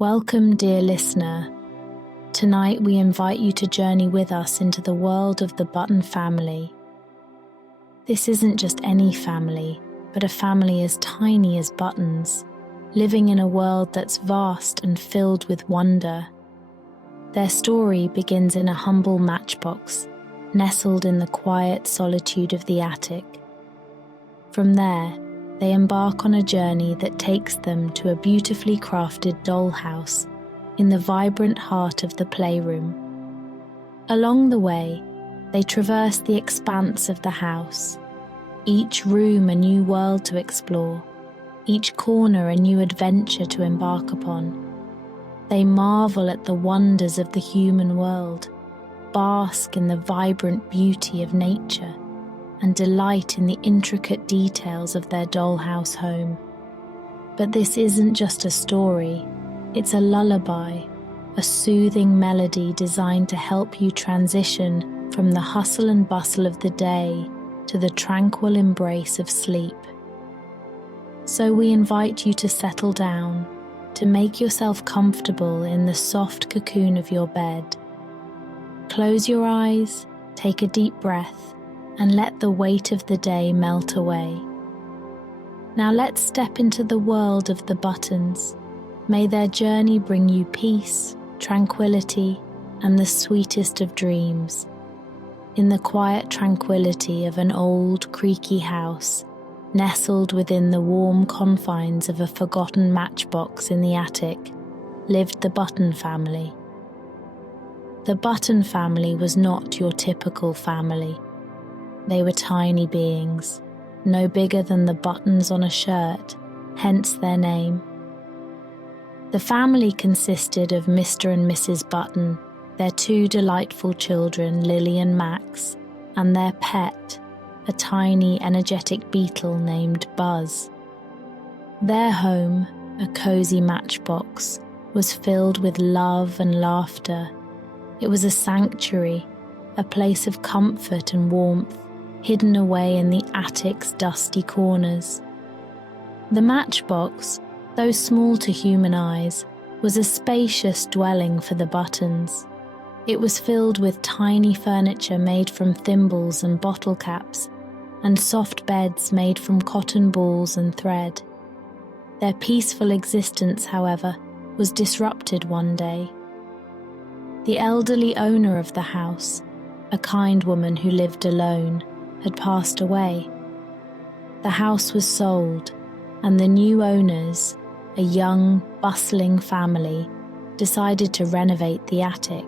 Welcome, dear listener. Tonight we invite you to journey with us into the world of the Button family. This isn't just any family, but a family as tiny as buttons, living in a world that's vast and filled with wonder. Their story begins in a humble matchbox, nestled in the quiet solitude of the attic. From there, they embark on a journey that takes them to a beautifully crafted dollhouse in the vibrant heart of the playroom. Along the way, they traverse the expanse of the house, each room a new world to explore, each corner a new adventure to embark upon. They marvel at the wonders of the human world, bask in the vibrant beauty of nature, and delight in the intricate details of their dollhouse home. But this isn't just a story, it's a lullaby, a soothing melody designed to help you transition from the hustle and bustle of the day to the tranquil embrace of sleep. So we invite you to settle down, to make yourself comfortable in the soft cocoon of your bed. Close your eyes, take a deep breath, and let the weight of the day melt away. Now let's step into the world of the buttons. May their journey bring you peace, tranquility, and the sweetest of dreams. In the quiet tranquility of an old, creaky house, nestled within the warm confines of a forgotten matchbox in the attic, lived the Button family. The Button family was not your typical family. They were tiny beings, no bigger than the buttons on a shirt, hence their name. The family consisted of Mr. and Mrs. Button, their two delightful children, Lily and Max, and their pet, a tiny, energetic beetle named Buzz. Their home, a cozy matchbox, was filled with love and laughter. It was a sanctuary, a place of comfort and warmth, hidden away in the attic's dusty corners. The matchbox, though small to human eyes, was a spacious dwelling for the Buttons. It was filled with tiny furniture made from thimbles and bottle caps, and soft beds made from cotton balls and thread. Their peaceful existence, however, was disrupted one day. The elderly owner of the house, a kind woman who lived alone, had passed away. The house was sold, and the new owners, a young, bustling family, decided to renovate the attic.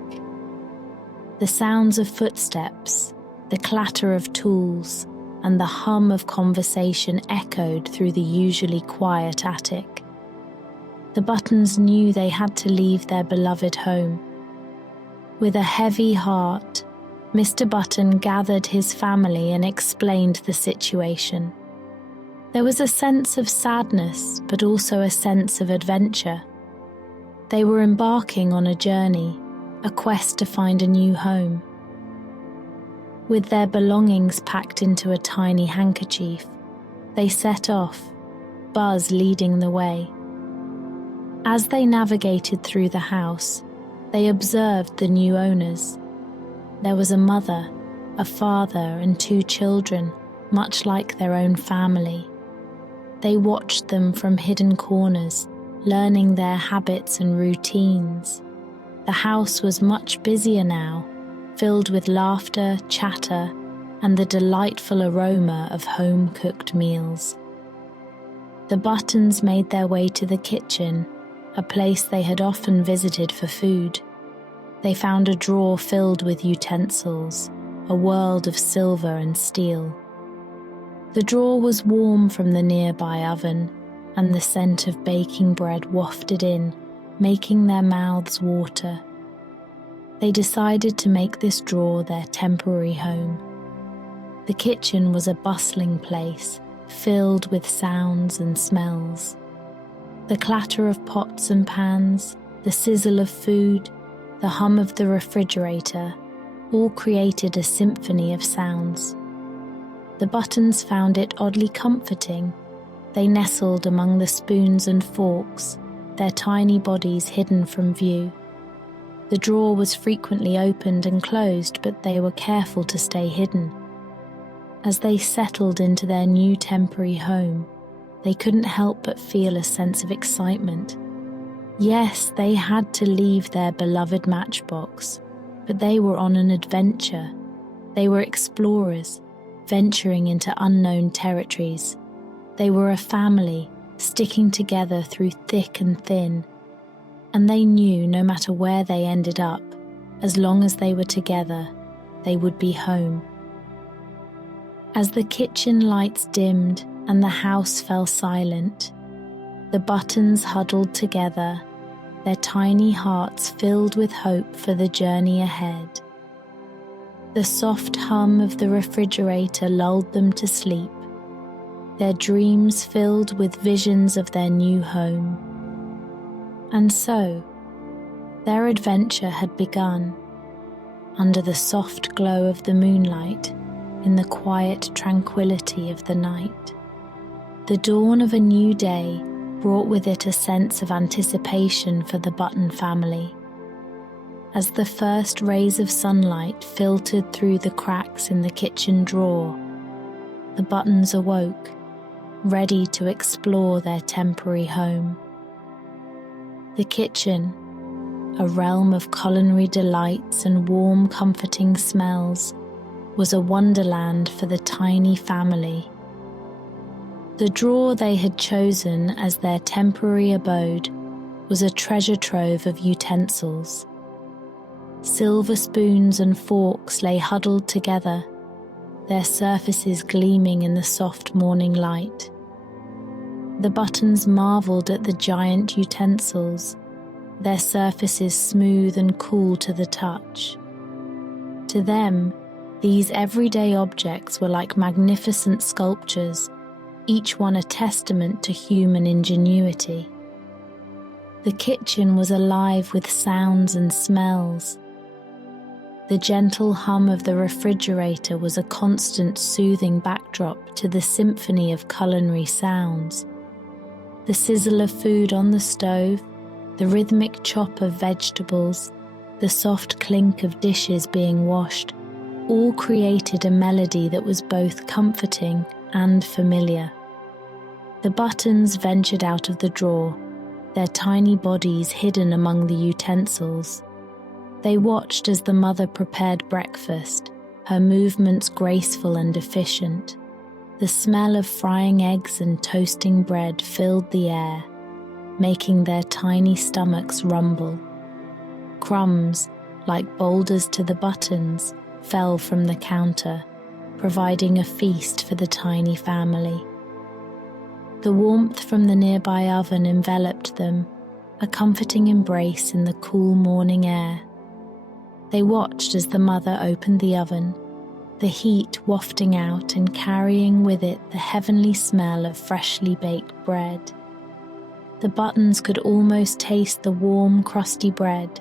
The sounds of footsteps, the clatter of tools, and the hum of conversation echoed through the usually quiet attic. The Buttons knew they had to leave their beloved home. With a heavy heart, Mr. Button gathered his family and explained the situation. There was a sense of sadness, but also a sense of adventure. They were embarking on a journey, a quest to find a new home. With their belongings packed into a tiny handkerchief, they set off, Buzz leading the way. As they navigated through the house, they observed the new owners. There was a mother, a father, and two children, much like their own family. They watched them from hidden corners, learning their habits and routines. The house was much busier now, filled with laughter, chatter, and the delightful aroma of home-cooked meals. The Buttons made their way to the kitchen, a place they had often visited for food. They found a drawer filled with utensils, a world of silver and steel. The drawer was warm from the nearby oven, and the scent of baking bread wafted in, making their mouths water. They decided to make this drawer their temporary home. The kitchen was a bustling place, filled with sounds and smells. The clatter of pots and pans, the sizzle of food, the hum of the refrigerator, all created a symphony of sounds. The Buttons found it oddly comforting. They nestled among the spoons and forks, their tiny bodies hidden from view. The drawer was frequently opened and closed, but they were careful to stay hidden. As they settled into their new temporary home, they couldn't help but feel a sense of excitement. Yes, they had to leave their beloved matchbox, but they were on an adventure. They were explorers, venturing into unknown territories. They were a family, sticking together through thick and thin. And they knew no matter where they ended up, as long as they were together, they would be home. As the kitchen lights dimmed and the house fell silent, the Buttons huddled together, their tiny hearts filled with hope for the journey ahead. The soft hum of the refrigerator lulled them to sleep, their dreams filled with visions of their new home. And so, their adventure had begun, under the soft glow of the moonlight, in the quiet tranquility of the night. The dawn of a new day brought with it a sense of anticipation for the Button family. As the first rays of sunlight filtered through the cracks in the kitchen drawer, the Buttons awoke, ready to explore their temporary home. The kitchen, a realm of culinary delights and warm, comforting smells, was a wonderland for the tiny family. The drawer they had chosen as their temporary abode was a treasure trove of utensils. Silver spoons and forks lay huddled together, their surfaces gleaming in the soft morning light. The Buttons marveled at the giant utensils, their surfaces smooth and cool to the touch. To them, these everyday objects were like magnificent sculptures, each one a testament to human ingenuity. The kitchen was alive with sounds and smells. The gentle hum of the refrigerator was a constant soothing backdrop to the symphony of culinary sounds. The sizzle of food on the stove, the rhythmic chop of vegetables, the soft clink of dishes being washed, all created a melody that was both comforting and familiar. The Buttons ventured out of the drawer, their tiny bodies hidden among the utensils. They watched as the mother prepared breakfast, her movements graceful and efficient. The smell of frying eggs and toasting bread filled the air, making their tiny stomachs rumble. Crumbs, like boulders to the Buttons, fell from the counter, providing a feast for the tiny family. The warmth from the nearby oven enveloped them, a comforting embrace in the cool morning air. They watched as the mother opened the oven, the heat wafting out and carrying with it the heavenly smell of freshly baked bread. The Buttons could almost taste the warm, crusty bread,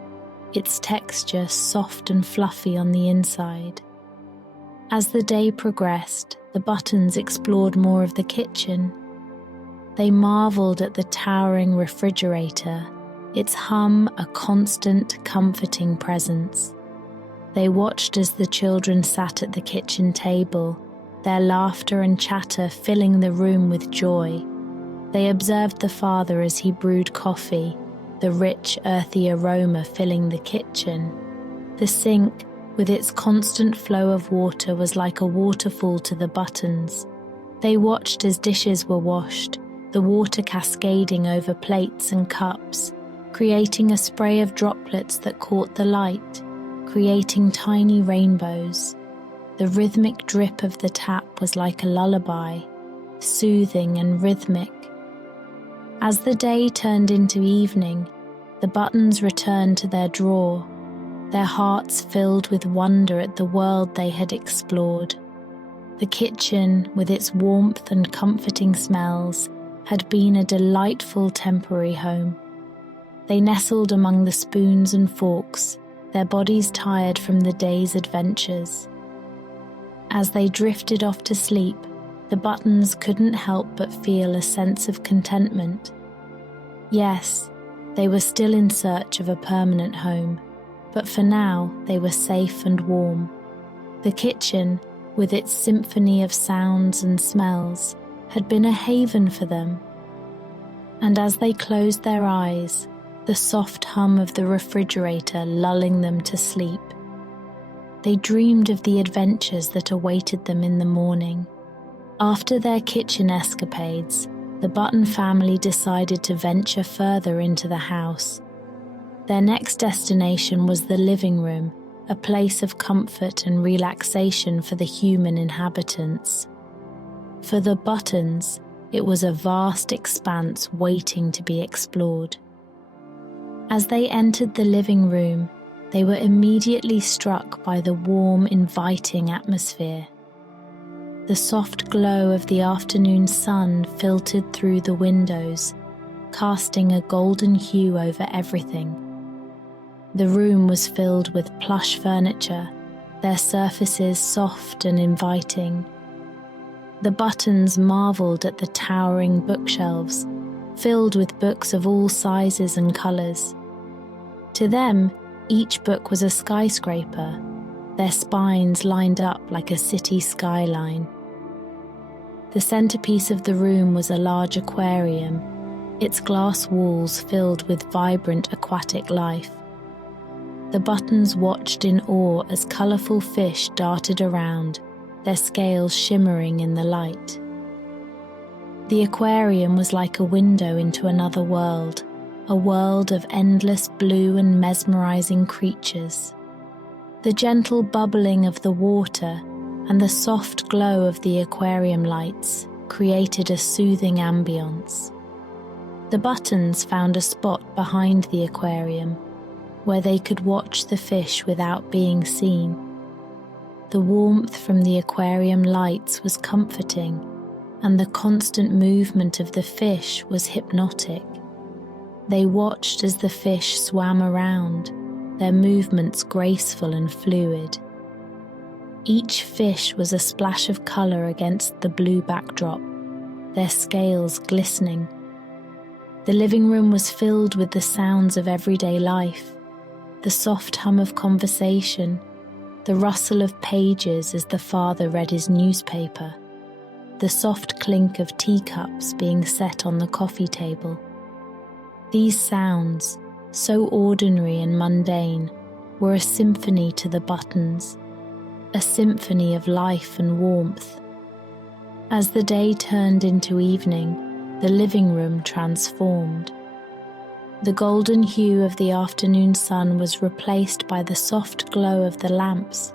its texture soft and fluffy on the inside. As the day progressed, the Buttons explored more of the kitchen. They marveled at the towering refrigerator, its hum a constant, comforting presence. They watched as the children sat at the kitchen table, their laughter and chatter filling the room with joy. They observed the father as he brewed coffee, the rich, earthy aroma filling the kitchen. The sink, with its constant flow of water, was like a waterfall to the Buttons. They watched as dishes were washed, the water cascading over plates and cups, creating a spray of droplets that caught the light, creating tiny rainbows. The rhythmic drip of the tap was like a lullaby, soothing and rhythmic. As the day turned into evening, the Buttons returned to their drawer, their hearts filled with wonder at the world they had explored. The kitchen, with its warmth and comforting smells, had been a delightful temporary home. They nestled among the spoons and forks, their bodies tired from the day's adventures. As they drifted off to sleep, the Buttons couldn't help but feel a sense of contentment. Yes, They were still in search of a permanent home, but for now they were safe and warm. The kitchen, with its symphony of sounds and smells, had been a haven for them. And as they closed their eyes, the soft hum of the refrigerator lulling them to sleep, they dreamed of the adventures that awaited them in the morning. After their kitchen escapades, the Button family decided to venture further into the house. Their next destination was the living room, a place of comfort and relaxation for the human inhabitants. For the Buttons, it was a vast expanse waiting to be explored. As they entered the living room, they were immediately struck by the warm, inviting atmosphere. The soft glow of the afternoon sun filtered through the windows, casting a golden hue over everything. The room was filled with plush furniture, their surfaces soft and inviting. The Buttons marveled at the towering bookshelves, filled with books of all sizes and colours. To them, each book was a skyscraper, their spines lined up like a city skyline. The centerpiece of the room was a large aquarium, its glass walls filled with vibrant aquatic life. The Buttons watched in awe as colourful fish darted around, their scales shimmering in the light. The aquarium was like a window into another world, a world of endless blue and mesmerizing creatures. The gentle bubbling of the water and the soft glow of the aquarium lights created a soothing ambience. The Buttons found a spot behind the aquarium where they could watch the fish without being seen. The warmth from the aquarium lights was comforting, and the constant movement of the fish was hypnotic. They watched as the fish swam around, their movements graceful and fluid. Each fish was a splash of colour against the blue backdrop, their scales glistening. The living room was filled with the sounds of everyday life, the soft hum of conversation, the rustle of pages as the father read his newspaper, the soft clink of teacups being set on the coffee table. These sounds, so ordinary and mundane, were a symphony to the Buttons, a symphony of life and warmth. As the day turned into evening, the living room transformed. The golden hue of the afternoon sun was replaced by the soft glow of the lamps.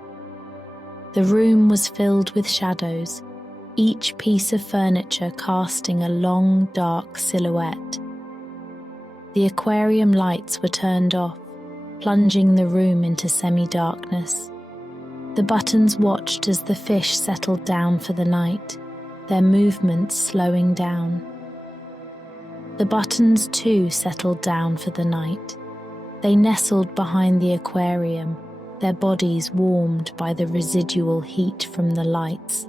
The room was filled with shadows, each piece of furniture casting a long, dark silhouette. The aquarium lights were turned off, plunging the room into semi-darkness. The Buttons watched as the fish settled down for the night, their movements slowing down. The Buttons too settled down for the night. They nestled behind the aquarium, their bodies warmed by the residual heat from the lights.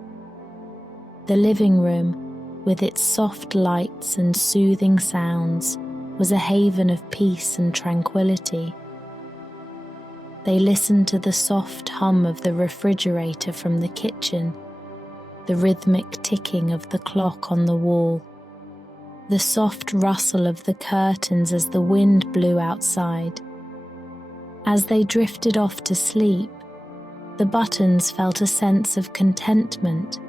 The living room, with its soft lights and soothing sounds, was a haven of peace and tranquility. They listened to the soft hum of the refrigerator from the kitchen, the rhythmic ticking of the clock on the wall, the soft rustle of the curtains as the wind blew outside. As they drifted off to sleep, the Buttons felt a sense of contentment.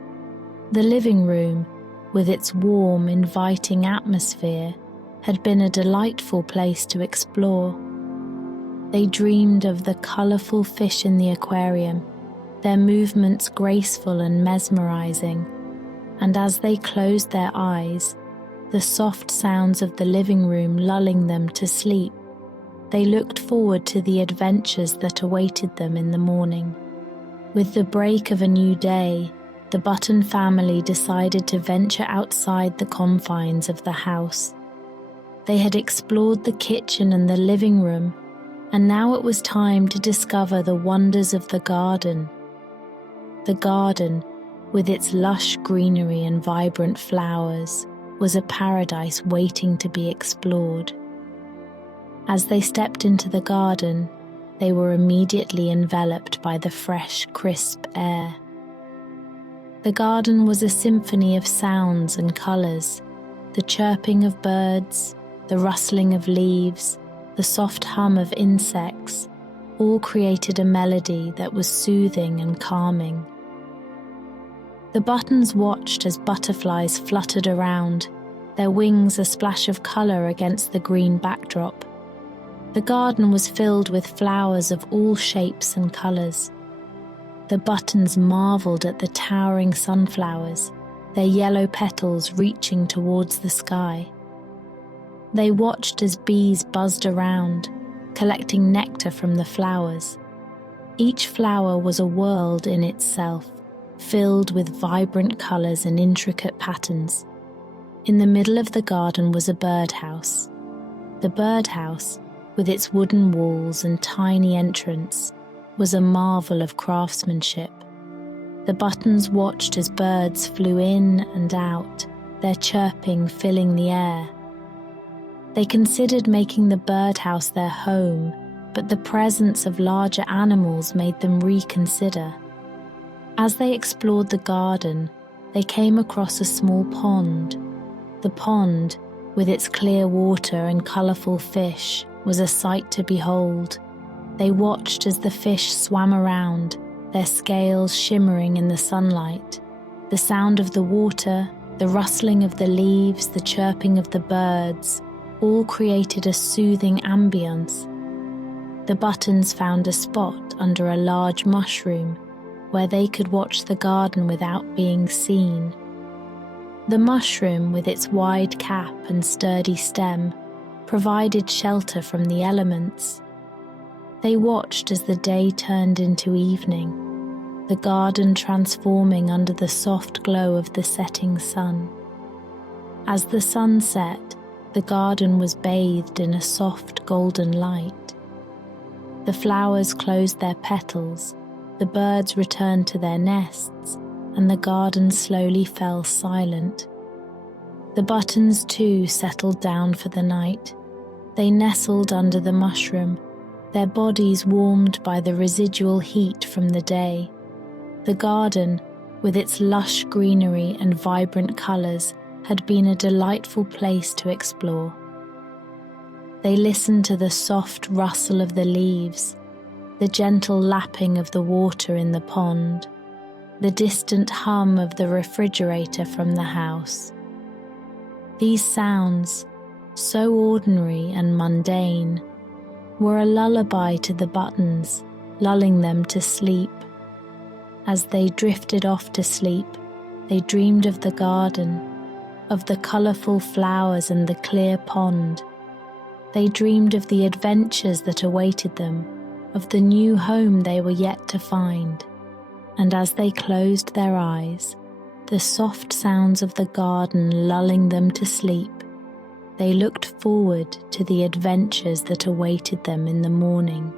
The living room, with its warm, inviting atmosphere, had been a delightful place to explore. They dreamed of the colourful fish in the aquarium, their movements graceful and mesmerising, and as they closed their eyes, the soft sounds of the living room lulling them to sleep, they looked forward to the adventures that awaited them in the morning. With the break of a new day, the Button family decided to venture outside the confines of the house. They had explored the kitchen and the living room, and now it was time to discover the wonders of the garden. The garden, with its lush greenery and vibrant flowers, was a paradise waiting to be explored. As they stepped into the garden, they were immediately enveloped by the fresh, crisp air. The garden was a symphony of sounds and colours. The chirping of birds, the rustling of leaves, the soft hum of insects, all created a melody that was soothing and calming. The Buttons watched as butterflies fluttered around, their wings a splash of colour against the green backdrop. The garden was filled with flowers of all shapes and colours. The Buttons marvelled at the towering sunflowers, their yellow petals reaching towards the sky. They watched as bees buzzed around, collecting nectar from the flowers. Each flower was a world in itself, filled with vibrant colours and intricate patterns. In the middle of the garden was a birdhouse. The birdhouse, with its wooden walls and tiny entrance, was a marvel of craftsmanship. The Buttons watched as birds flew in and out, their chirping filling the air. They considered making the birdhouse their home, but the presence of larger animals made them reconsider. As they explored the garden, they came across a small pond. The pond, with its clear water and colourful fish, was a sight to behold. They watched as the fish swam around, their scales shimmering in the sunlight. The sound of the water, the rustling of the leaves, the chirping of the birds, all created a soothing ambience. The Buttons found a spot under a large mushroom where they could watch the garden without being seen. The mushroom, with its wide cap and sturdy stem, provided shelter from the elements. They watched as the day turned into evening, the garden transforming under the soft glow of the setting sun. As the sun set, the garden was bathed in a soft golden light. The flowers closed their petals, the birds returned to their nests, and the garden slowly fell silent. The Buttons too settled down for the night. They nestled under the mushroom, their bodies warmed by the residual heat from the day. The garden, with its lush greenery and vibrant colours, had been a delightful place to explore. They listened to the soft rustle of the leaves, the gentle lapping of the water in the pond, the distant hum of the refrigerator from the house. These sounds, so ordinary and mundane, were a lullaby to the Buttons, lulling them to sleep. As they drifted off to sleep, they dreamed of the garden, of the colourful flowers and the clear pond. They dreamed of the adventures that awaited them, of the new home they were yet to find. And as they closed their eyes, the soft sounds of the garden lulling them to sleep, they looked forward to the adventures that awaited them in the morning.